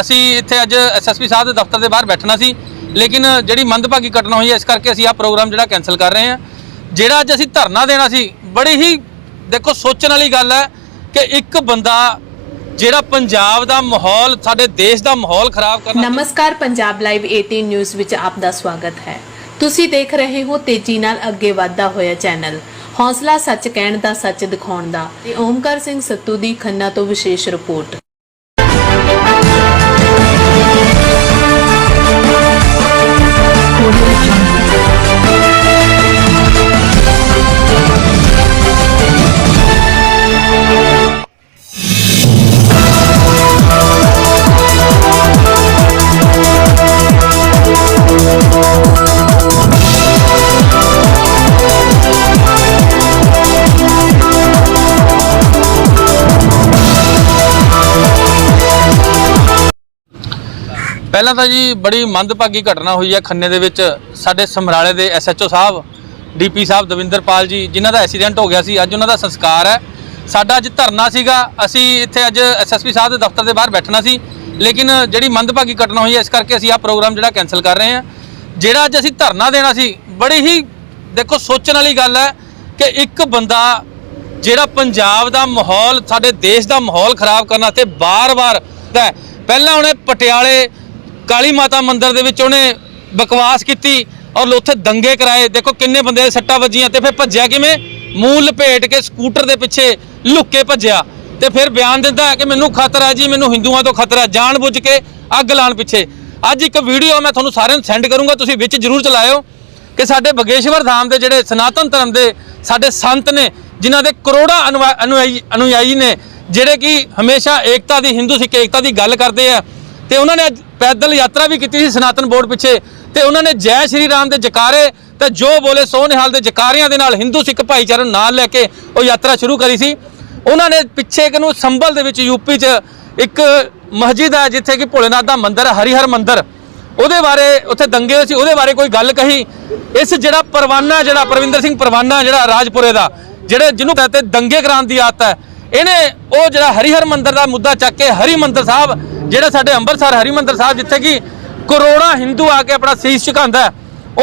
ਅਸੀਂ ਇੱਥੇ ਅੱਜ ਐਸਐਸਪੀ ਸਾਹਿਬ ਦੇ ਦਫ਼ਤਰ ਦੇ ਬਾਹਰ ਬੈਠਣਾ ਸੀ, ਲੇਕਿਨ ਜਿਹੜੀ ਮੰਦਭਾਗੀ ਘਟਨਾ ਹੋਈ ਹੈ, ਇਸ ਕਰਕੇ ਅਸੀਂ ਆਹ ਪ੍ਰੋਗਰਾਮ ਜਿਹੜਾ ਕੈਨਸਲ ਕਰ ਰਹੇ ਹਾਂ। ਜਿਹੜਾ ਅੱਜ ਅਸੀਂ ਧਰਨਾ ਦੇਣਾ ਸੀ, ਬੜੀ ਹੀ ਦੇਖੋ ਸੋਚਣ ਵਾਲੀ ਗੱਲ ਹੈ ਕਿ ਇੱਕ ਬੰਦਾ ਜਿਹੜਾ ਪੰਜਾਬ ਦਾ ਮਾਹੌਲ, ਸਾਡੇ ਦੇਸ਼ ਦਾ ਮਾਹੌਲ ਖਰਾਬ ਕਰਨਾ ਨਮਸਕਾਰ, ਪੰਜਾਬ ਲਾਈਵ 18 ਨਿਊਜ਼ ਵਿੱਚ ਆਪ ਦਾ ਸਵਾਗਤ ਹੈ। ਤੁਸੀਂ ਦੇਖ ਰਹੇ ਹੋ ਤੇਜ਼ੀ ਨਾਲ ਅੱਗੇ ਵਧਦਾ ਹੋਇਆ ਚੈਨਲ। ਹੌਸਲਾ ਸੱਚ ਕਹਿਣ ਦਾ, ਸੱਚ ਦਿਖਾਉਣ ਦਾ ਤੇ ਓਮਕਾਰ ਸਿੰਘ ਸੱਤੂ ਦੀ ਖੰਨਾ ਤੋਂ ਵਿਸ਼ੇਸ਼ ਰਿਪੋਰਟ। ਪਹਿਲਾਂ ਤਾਂ ਜੀ ਬੜੀ ਮੰਦਭਾਗੀ ਘਟਨਾ ਹੋਈ ਹੈ ਖੰਨੇ ਦੇ ਵਿੱਚ। ਸਾਡੇ ਸਮਰਾਲੇ ਦੇ ਐਸਐਚਓ ਸਾਹਿਬ ਡੀਪੀ ਸਾਹਿਬ ਦਵਿੰਦਰਪਾਲ ਜੀ, ਜਿਨ੍ਹਾਂ ਦਾ ਐਕਸੀਡੈਂਟ ਹੋ ਗਿਆ ਸੀ, ਅੱਜ ਉਹਨਾਂ ਦਾ ਸੰਸਕਾਰ ਹੈ। ਸਾਡਾ ਅੱਜ ਧਰਨਾ ਸੀਗਾ। ਅਸੀਂ ਇੱਥੇ ਅੱਜ ਐਸਐਸਪੀ ਸਾਹਿਬ ਦੇ ਦਫ਼ਤਰ ਦੇ ਬਾਹਰ ਬੈਠਣਾ ਸੀ। ਲੇਕਿਨ ਜਿਹੜੀ ਮੰਦਭਾਗੀ ਘਟਨਾ ਹੋਈ ਹੈ, ਇਸ ਕਰਕੇ ਅਸੀਂ ਆਹ ਪ੍ਰੋਗਰਾਮ ਜਿਹੜਾ ਕੈਨਸਲ ਕਰ ਰਹੇ ਹਾਂ। ਜਿਹੜਾ ਅੱਜ ਅਸੀਂ ਧਰਨਾ ਦੇਣਾ ਸੀ, ਬੜੀ ਹੀ ਦੇਖੋ ਸੋਚਣ ਵਾਲੀ ਗੱਲ ਹੈ ਕਿ ਇੱਕ ਬੰਦਾ ਜਿਹੜਾ ਪੰਜਾਬ ਦਾ ਮਾਹੌਲ, ਸਾਡੇ ਦੇਸ਼ ਦਾ ਮਾਹੌਲ ਖਰਾਬ ਕਰਨ ਵਾਸਤੇ ਬਾਰ-ਬਾਰ ਪਹਿਲਾਂ ਉਹਨੇ ਪਟਿਆਲੇ ਕਾਲੀ ਮਾਤਾ ਮੰਦਿਰ ਦੇ ਵਿੱਚ ਉਹਨੇ ਬਕਵਾਸ ਕੀਤੀ ਔਰ ਉੱਥੇ ਦੰਗੇ ਕਰਾਏ। ਦੇਖੋ ਕਿੰਨੇ ਬੰਦੇ ਦੇ ਸੱਟਾਂ ਵੱਜੀਆਂ ਤੇ ਫਿਰ ਭੱਜਿਆ ਕਿਵੇਂ? ਮੂੰਹ ਲਪੇਟ ਕੇ ਸਕੂਟਰ ਦੇ ਪਿੱਛੇ ਲੁੱਕ ਕੇ ਭੱਜਿਆ। ਤੇ ਫਿਰ ਬਿਆਨ ਦਿੰਦਾ ਕਿ ਮੈਨੂੰ ਖਤਰਾ ਹੈ ਜੀ, ਮੈਨੂੰ ਹਿੰਦੂਆਂ ਤੋਂ ਖਤਰਾ, ਜਾਣ ਬੁੱਝ ਕੇ ਅੱਗ ਲਾਉਣ ਪਿੱਛੇ। ਅੱਜ ਇੱਕ ਵੀਡੀਓ ਮੈਂ ਤੁਹਾਨੂੰ ਸਾਰਿਆਂ ਨੂੰ ਸੈਂਡ ਕਰੂੰਗਾ, ਤੁਸੀਂ ਵਿੱਚ ਜ਼ਰੂਰ ਚਲਾਇਓ ਕਿ ਸਾਡੇ ਬਗੇਸ਼ਵਰ ਧਾਮ ਦੇ ਜਿਹੜੇ ਸਨਾਤਨ ਧਰਮ ਦੇ ਸਾਡੇ ਸੰਤ ਨੇ, ਜਿਨ੍ਹਾਂ ਦੇ ਕਰੋੜਾਂ ਅਨੁਆ- ਅਨੁਯਾਈ ਅਨੁਯਾਈ ਨੇ, ਜਿਹੜੇ ਕਿ ਹਮੇਸ਼ਾ ਏਕਤਾ ਦੀ, ਹਿੰਦੂ ਸਿੱਖ ਏਕਤਾ ਦੀ ਗੱਲ ਕਰਦੇ ਆ। ਤੇ ਉਹਨਾਂ ਨੇ ਅੱਜ ਪੈਦਲ ਯਾਤਰਾ ਵੀ ਕੀਤੀ ਸੀ ਸਨਾਤਨ ਬੋਰਡ ਪਿੱਛੇ ਤੇ ਉਹਨਾਂ ਨੇ ਜੈ ਸ਼੍ਰੀ ਰਾਮ ਦੇ ਜਕਾਰੇ ਤੇ ਜੋ ਬੋਲੇ ਸੋ ਨਿਹਾਲ ਦੇ ਜਕਾਰਿਆਂ ਦੇ ਨਾਲ ਹਿੰਦੂ ਸਿੱਖ ਭਾਈਚਾਰੇ ਨੂੰ ਨਾਲ ਲੈ ਕੇ ਉਹ ਯਾਤਰਾ ਸ਼ੁਰੂ ਕਰੀ ਸੀ। ਉਹਨਾਂ ਨੇ ਪਿੱਛੇ ਕਿ ਨੂੰ ਸੰਭਲ ਦੇ ਵਿੱਚ ਯੂਪੀ 'ਚ ਇੱਕ ਮਸਜਿਦ ਹੈ ਜਿੱਥੇ ਕਿ ਭੋਲੇਨਾਥ ਦਾ ਮੰਦਿਰ ਹੈ ਹਰੀਹਰ ਮੰਦਿਰ, ਉਹਦੇ ਬਾਰੇ ਉੱਥੇ ਦੰਗੇ ਹੋਏ ਸੀ। ਉਹਦੇ ਬਾਰੇ ਕੋਈ ਗੱਲ ਕਹੀ? ਇਸ ਜਿਹੜਾ ਪਰਵਾਨਾ ਜਿਹੜਾ ਪ੍ਰਵਿੰਦਰ ਸਿੰਘ ਪਰਵਾਨਾ ਜਿਹੜਾ ਰਾਜਪੁਰੇ ਦਾ, ਜਿਹੜੇ ਜਿਹਨੂੰ ਕਹਤੇ ਦੰਗੇ ਕਰਾਉਣ ਦੀ ਆਦਤ ਹੈ, ਇਹਨੇ ਉਹ ਜਿਹੜਾ ਹਰੀਹਰ ਮੰਦਿਰ ਦਾ ਮੁੱਦਾ ਚੱਕ ਕੇ ਹਰੀ ਮੰਦਿਰ ਸਾਹਿਬ ਜਿਹੜਾ ਸਾਡੇ ਅੰਮ੍ਰਿਤਸਰ ਹਰੀ ਸਾਹਿਬ ਜਿੱਥੇ ਕਿ ਕਰੋੜਾਂ ਹਿੰਦੂ ਆ ਕੇ ਆਪਣਾ ਸੀਸ ਝੁਕਾਉਂਦਾ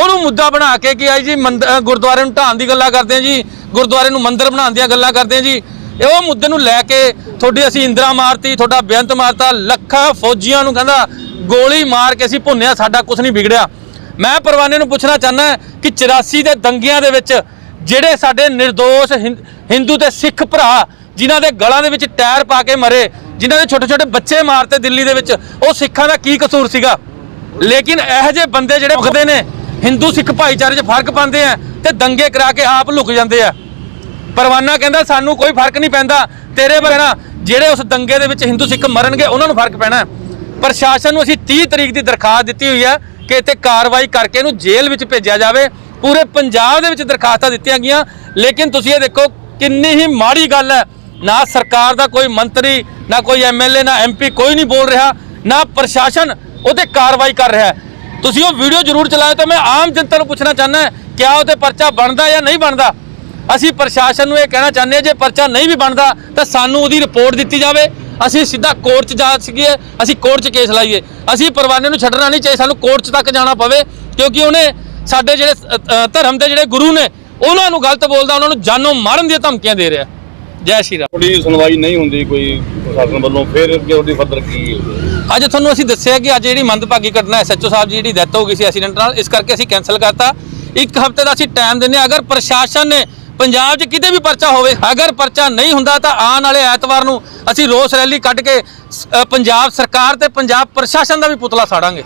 ਉਹਨੂੰ ਮੁੱਦਾ ਬਣਾ ਕੇ ਕਿ ਆਈ ਜੀ ਮੰਦ- ਗੁਰਦੁਆਰੇ ਨੂੰ ਢਾਣ ਦੀ ਗੱਲਾਂ ਕਰਦੇ ਆ ਜੀ, ਗੁਰਦੁਆਰੇ ਨੂੰ ਮੰਦਿਰ ਬਣਾਉਣ ਦੀਆਂ ਗੱਲਾਂ ਕਰਦੇ ਆ ਜੀ। ਉਹ ਮੁੱਦੇ ਨੂੰ ਲੈ ਕੇ ਤੁਹਾਡੀ ਅਸੀਂ ਇੰਦਰਾ ਮਾਰਤੀ, ਤੁਹਾਡਾ ਬੇਅੰਤ ਮਾਰਤਾ, ਲੱਖਾਂ ਫੌਜੀਆਂ ਨੂੰ ਕਹਿੰਦਾ ਗੋਲੀ ਮਾਰ ਕੇ ਅਸੀਂ ਭੁੰਨਿਆ, ਸਾਡਾ ਕੁਝ ਨਹੀਂ ਵਿਗੜਿਆ। ਮੈਂ ਪਰਵਾਨੇ ਨੂੰ ਪੁੱਛਣਾ ਚਾਹੁੰਦਾ ਕਿ 84 ਦੇ ਦੰਗਿਆਂ ਦੇ ਵਿੱਚ ਜਿਹੜੇ ਸਾਡੇ નિર્ਦੋਸ਼ ਹਿੰ- ਹਿੰਦੂ ਤੇ ਸਿੱਖ ਭਰਾ ਜਿਨ੍ਹਾਂ ਦੇ ਗਲਾਂ ਦੇ ਵਿੱਚ ਟਾਇਰ ਪਾ ਕੇ ਮਰੇ, ਜਿਨ੍ਹਾਂ ਦੇ ਛੋਟੇ ਛੋਟੇ ਬੱਚੇ ਮਾਰਤੇ ਦਿੱਲੀ ਦੇ ਵਿੱਚ, ਉਹ ਸਿੱਖਾਂ ਦਾ ਕੀ ਕਸੂਰ ਸੀਗਾ? ਲੇਕਿਨ ਇਹੋ ਜਿਹੇ ਬੰਦੇ ਜਿਹੜੇ ਭੁਗਦੇ ਨੇ, ਹਿੰਦੂ ਸਿੱਖ ਭਾਈਚਾਰੇ 'ਚ ਫ਼ਰਕ ਪਾਉਂਦੇ ਆ ਤੇ ਦੰਗੇ ਕਰਾ ਕੇ ਆਪ ਲੁਕ ਜਾਂਦੇ ਆ। ਪਰਵਾਨਾ ਕਹਿੰਦਾ, ਸਾਨੂੰ ਕੋਈ ਫ਼ਰਕ ਨਹੀਂ ਪੈਂਦਾ। ਤੇਰੇ ਬਣਾ ਜਿਹੜੇ ਉਸ ਦੰਗੇ ਦੇ ਵਿੱਚ ਹਿੰਦੂ ਸਿੱਖ ਮਰਨਗੇ, ਉਹਨਾਂ ਨੂੰ ਫ਼ਰਕ ਪੈਣਾ ਪ੍ਰਸ਼ਾਸਨ ਨੂੰ ਅਸੀਂ 30 ਤਰੀਕ ਦੀ ਦਰਖਾਸਤ ਦਿੱਤੀ ਹੋਈ ਹੈ ਕਿ ਇੱਥੇ ਕਾਰਵਾਈ ਕਰਕੇ ਇਹਨੂੰ ਜੇਲ੍ਹ ਵਿੱਚ ਭੇਜਿਆ ਜਾਵੇ। ਪੂਰੇ ਪੰਜਾਬ ਦੇ ਵਿੱਚ ਦਰਖਾਸਤਾਂ ਦਿੱਤੀਆਂ ਗਈਆਂ। ਲੇਕਿਨ ਤੁਸੀਂ ਇਹ ਦੇਖੋ, ਕਿੰਨੀ ਹੀ ਮਾੜੀ ਗੱਲ ਹੈ। ਨਾ ਸਰਕਾਰ ਦਾ ਕੋਈ ਮੰਤਰੀ, ਨਾ ਕੋਈ ਐਮਐਲਏ ਨਾ ਐਮਪੀ ਕੋਈ ਨਹੀਂ ਬੋਲ ਰਿਹਾ, ਨਾ ਪ੍ਰਸ਼ਾਸਨ ਉਹਤੇ ਕਾਰਵਾਈ ਕਰ ਰਿਹਾ। ਤੁਸੀਂ ਉਹ ਵੀਡੀਓ ਜ਼ਰੂਰ ਚਲਾਓ ਤਾਂ ਮੈਂ ਆਮ ਜਨਤਾ ਨੂੰ ਪੁੱਛਣਾ ਚਾਹੁੰਦਾ ਕਿਆ ਉਹਤੇ ਪਰਚਾ ਬਣਦਾ ਜਾਂ ਨਹੀਂ ਬਣਦਾ? ਅਸੀਂ ਪ੍ਰਸ਼ਾਸਨ ਨੂੰ ਇਹ ਕਹਿਣਾ ਚਾਹੁੰਦੇ ਹਾਂ, ਜੇ ਪਰਚਾ ਨਹੀਂ ਵੀ ਬਣਦਾ, ਤਾਂ ਸਾਨੂੰ ਉਹਦੀ ਰਿਪੋਰਟ ਦਿੱਤੀ ਜਾਵੇ। ਅਸੀਂ ਸਿੱਧਾ ਕੋਰਟ 'ਚ ਜਾ ਸਕੀਏ, ਅਸੀਂ ਕੋਰਟ 'ਚ ਕੇਸ ਲਾਈਏ। ਅਸੀਂ ਪਰਵਾਨੇ ਨੂੰ ਛੱਡਣਾ ਨਹੀਂ ਚਾਹੀਏ ਸਾਨੂੰ ਕੋਰਟ 'ਚ ਤੱਕ ਜਾਣਾ ਪਵੇ, ਕਿਉਂਕਿ ਉਹਨੇ ਸਾਡੇ ਜਿਹੜੇ ਧਰਮ ਦੇ ਜਿਹੜੇ ਗੁਰੂ ਨੇ, ਉਹਨਾਂ ਨੂੰ ਗਲਤ ਬੋਲਦਾ, ਉਹਨਾਂ ਨੂੰ ਜਾਨੋਂ ਮਾਰਨ ਦੀਆਂ ਧਮਕੀਆਂ ਦੇ ਰਿਹਾ। ਜੈ ਸ਼੍ਰੀ ਰਾਮ। ਥੋੜੀ ਸੁਣਵਾਈ ਨਹੀਂ ਹੁੰਦੀ ਕੋਈ ਪ੍ਰਸ਼ਾਸਨ ਵੱਲੋਂ ਫਿਰ ਅੱਗੇ ਉਹਦੀ ਫਰਦਰ ਕੀ ਹੈ ਅੱਜ ਤੁਹਾਨੂੰ ਅਸੀਂ ਦੱਸਿਆ ਕਿ ਅੱਜ ਜਿਹੜੀ ਮੰਦਭਾਗੀ ਘਟਨਾ ਐਸਐਚਓ ਸਾਹਿਬ ਦੀ ਜਿਹੜੀ ਡੈਥ ਹੋ ਗਈ ਸੀ ਐਕਸੀਡੈਂਟ ਨਾਲ ਇਸ ਕਰਕੇ ਅਸੀਂ ਕੈਨਸਲ ਕਰਤਾ। ਇੱਕ ਹਫ਼ਤੇ ਦਾ ਅਸੀਂ ਟਾਈਮ ਹਾਂ। ਅਗਰ ਪ੍ਰਸ਼ਾਸਨ ਨੇ ਪੰਜਾਬ 'ਚ ਕਿਤੇ ਵੀ ਪਰਚਾ ਹੋਵੇ ਅਗਰ ਪਰਚਾ ਨਹੀਂ ਹੁੰਦਾ ਤਾਂ ਆਉਣ ਵਾਲੇ ਐਤਵਾਰ ਨੂੰ ਅਸੀਂ ਰੋਸ ਰੈਲੀ ਕੱਢ ਕੇ ਸ- ਅ, ਪੰਜਾਬ ਸਰਕਾਰ ਤੇ ਪੰਜਾਬ ਪ੍ਰਸ਼ਾਸਨ ਦਾ ਵੀ ਪੁਤਲਾ ਸਾੜਾਂਗੇ।